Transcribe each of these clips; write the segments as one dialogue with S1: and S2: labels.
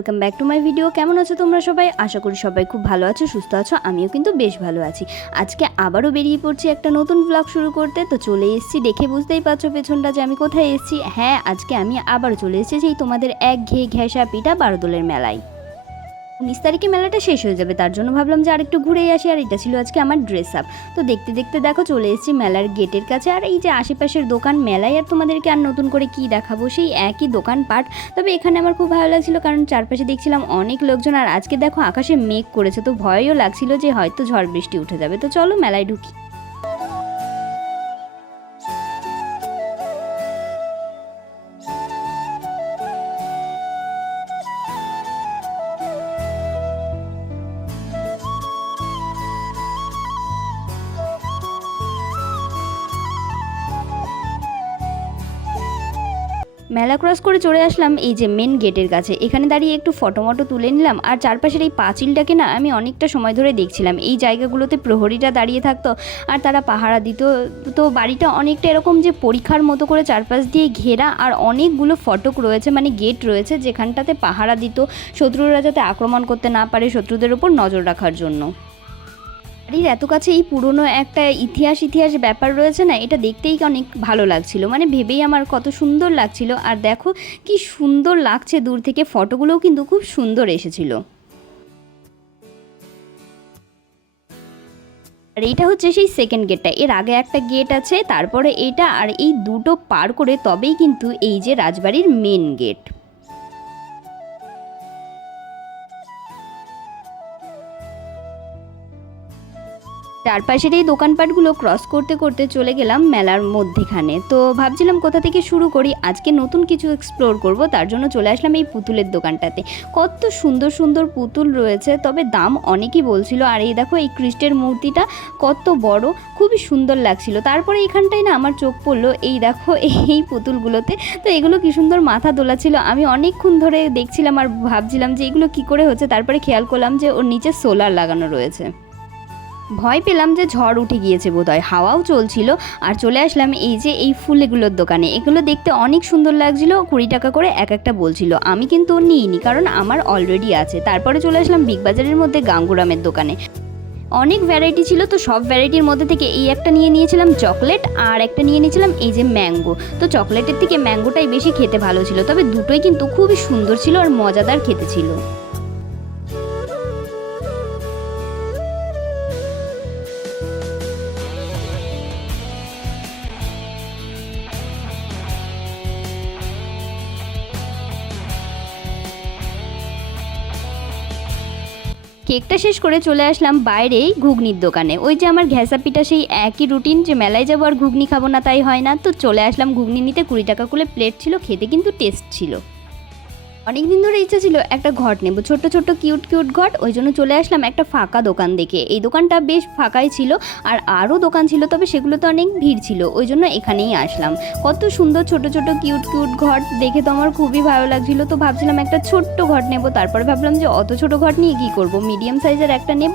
S1: Welcome back to my video কেমন আছো তোমরা সবাই? আশা করি সবাই খুব ভালো আছো, সুস্থ আছো, আমিও কিন্তু বেশ ভালো আছি। আজকে আবারও বেরিয়ে পড়ছি একটা নতুন ব্লগ শুরু করতে, তো চলে এসেছি দেখে বুঝতেই পারছ পেছনটা যে আমি কোথায় এসেছি। হ্যাঁ আজকে আমি আবার চলে এসেছি সেই তোমাদের এক ঘে ঘেঁষা পিঠা বারোদোলের মেলায়। উনিশ তারিখে মেলাটা শেষ হয়ে যাবে। তার জন্য ভাবলাম যে আরেকটু ঘুরেই আসি, আর এটা ছিল আজকে আমার ড্রেস আপ তো দেখতে দেখতে দেখো চলে এসেছি মেলার গেটের কাছে। আর এই যে আশেপাশের দোকান, মেলায় আর তোমাদেরকে আর নতুন করে কি দেখাবো, সেই একই দোকান পাট তবে এখানে আমার খুব ভালো লাগছিল, কারণ চারপাশে দেখছিলাম অনেক লোকজন, আর আজকে দেখো আকাশে মেঘ করেছে, তো ভয়ও লাগছিল যে হয়তো ঝড় বৃষ্টি উঠে যাবে। তো চলো মেলায় ঢুকি। মেলা ক্রস করে চলে আসলাম এই যে মেন গেটের কাছে। এখানে দাঁড়িয়ে একটু ফটো মটো তুলে নিলাম, আর চারপাশের এই পাঁচিলটাকে না আমি অনেকটা সময় ধরে দেখছিলাম। এই জায়গাগুলোতে প্রহরীরা দাঁড়িয়ে থাকতো, আর তারা পাহারা দিত, তো বাড়িটা অনেকটা এরকম যে পরীক্ষার মতো করে চারপাশ দিয়ে ঘেরা, আর অনেকগুলো ফটক রয়েছে মানে গেট রয়েছে, যেখানটাতে পাহারা দিত শত্রুরা যাতে আক্রমণ করতে না পারে শত্রুদের ওপর নজর রাখার জন্য। বাড়ির এত কাছে এই পুরনো একটা ইতিহাস ইতিহাস ব্যাপার রয়েছে না, এটা দেখতেই অনেক ভালো লাগছিল। মানে ভেবেই আমার কত সুন্দর লাগছিল। আর দেখো কি সুন্দর লাগছে দূর থেকে, ফটোগুলোও কিন্তু খুব সুন্দর এসেছিল। আর এইটা হচ্ছে সেই সেকেন্ড গেটটা এর আগে একটা গেট আছে, তারপরে এটা, আর এই দুটো পার করে তবেই কিন্তু এই যে রাজবাড়ির মেন গেট চারপাশের এই দোকানপাটগুলো ক্রস করতে করতে চলে গেলাম মেলার মধ্যেখানে। তো ভাবছিলাম কোথা থেকে শুরু করি, আজকে নতুন কিছু এক্সপ্লোর করব, তার জন্য চলে আসলাম এই পুতুলের দোকানটাতে। কত সুন্দর সুন্দর পুতুল রয়েছে, তবে দাম অনেকই বলছিল, আর এই দেখো, এই কৃষ্ণের মূর্তিটা কত বড়, খুবই সুন্দর লাগছিল। তারপরে এখানটাই না আমার চোখ পড়ল, এই দেখো, এই পুতুলগুলোতে। তো এগুলো কি সুন্দর মাথা দোলা ছিল, আমি অনেকক্ষণ ধরে দেখছিলাম আর ভাবছিলাম যে এগুলো কি করে হচ্ছে, তারপরে খেয়াল করলাম যে ওর নিচে সোলার লাগানো রয়েছে। ভয় পেলাম যে ঝড় উঠে গিয়েছে বোধহয়, হাওয়াও চলছিল। আর চলে আসলাম এই যে এই ফুলগুলোর দোকানে। এগুলো দেখতে অনেক সুন্দর লাগছিল, কুড়ি টাকা করে এক একটা বলছিল। আমি কিন্তু নিইনি, কারণ আমার অলরেডি আছে। তারপরে চলে আসলাম বিগ বাজারের মধ্যে গাঙ্গুরামের দোকানে। অনেক ভ্যারাইটি ছিল তো সব ভ্যারাইটির মধ্যে থেকে এই একটা নিয়ে নিয়েছিলাম চকলেট আর একটা নিয়ে নিয়েছিলাম এই যে ম্যাঙ্গো তো চকলেটের থেকে ম্যাঙ্গোটাই বেশি খেতে ভালো ছিল, তবে দুটোই কিন্তু খুবই সুন্দর ছিল আর মজাদার খেতে ছিল। কেকটা শেষ করে চলে আসলাম বাইরে ঘুগনির দোকানে। ওই যে আমার ঘ্যাসা পিঠা সেই একই রুটিন যে মেলায় যাব আর ঘুগনি খাব না তাই হয় না। তো চলে আসলাম ঘুগনি নিতে, কুড়ি টাকা করে প্লেট ছিল, খেতে কিন্তু টেস্ট ছিল। অনেক দিন ধরে ইচ্ছা ছিল একটা ঘট নেব। ছোট্ট ছোট্ট কিউট কিউট ঘট। ওই জন্য চলে আসলাম একটা ফাঁকা দোকান দেখে। এই দোকানটা বেশ ফাঁকাই ছিল আর আরও দোকান ছিল, তবে সেগুলোতে অনেক ভিড় ছিল। ওই জন্য এখানেই আসলাম। কত সুন্দর ছোট ছোট কিউট কিউট ঘট দেখে তো আমার খুবই ভালো লাগছিল। তো ভাবছিলাম একটা ছোট্ট ঘট নেব। তারপরে ভাবলাম যে অত ছোট ঘট নিয়ে কী করব? মিডিয়াম সাইজের একটা নেব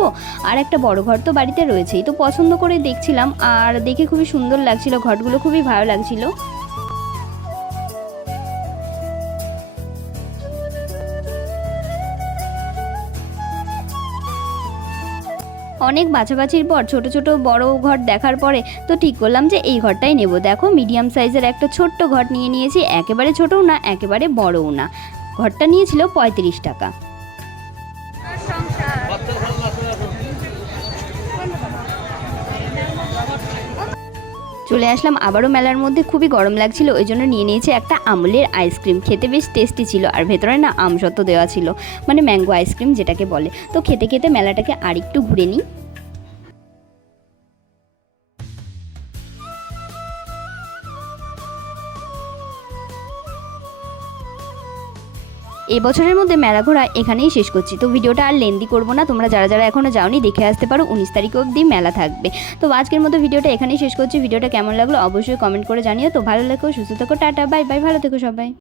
S1: আর একটা বড় ঘর তো বাড়িতে রয়েছেই। তো পছন্দ করে দেখছিলাম আর দেখে খুবই সুন্দর লাগছিল। ঘটগুলো খুবই ভালো লাগছিল। অনেক বাছাবাছির পর ছোট ছোট বড় ঘর দেখার পরে তো ঠিক করলাম যে এই ঘরটাই নেব। দেখো মিডিয়াম সাইজের একটা ছোট্ট ঘর নিয়ে নিয়েছি, একেবারে ছোটও না, একেবারে বড়ও না। ঘরটা নিয়েছিল পঁয়ত্রিশ টাকা। চলে আসলাম, আবারও মেলার মধ্যে খুবই গরম লাগছিল, ওই জন্য নিয়ে নিয়েছি একটা আমুলের আইসক্রিম খেতে বেশ টেস্টি ছিল, আর ভেতরে না আমসত্ব দেওয়া ছিল মানে ম্যাঙ্গো আইসক্রিম যেটাকে বলে। তো খেতে খেতে মেলাটাকে আরেকটু ঘুরে নিই। এবছরের মধ্যে মেলা ঘোরা এখানেই শেষ করছি। তো ভিডিওটা আর লেন্দি করব না। তোমরা যারা যারা এখনও যাওনি, দেখে আসতে পারো, উনিশ তারিখ অবধি মেলা থাকবে। তো আজকের মতো ভিডিওটা এখানেই শেষ করছি। ভিডিওটা কেমন লাগল অবশ্যই কমেন্ট করে জানিও। তো ভালো লাগো সুস্থ থেকো, টাটা বাই বাই ভালো থেকো সবাই।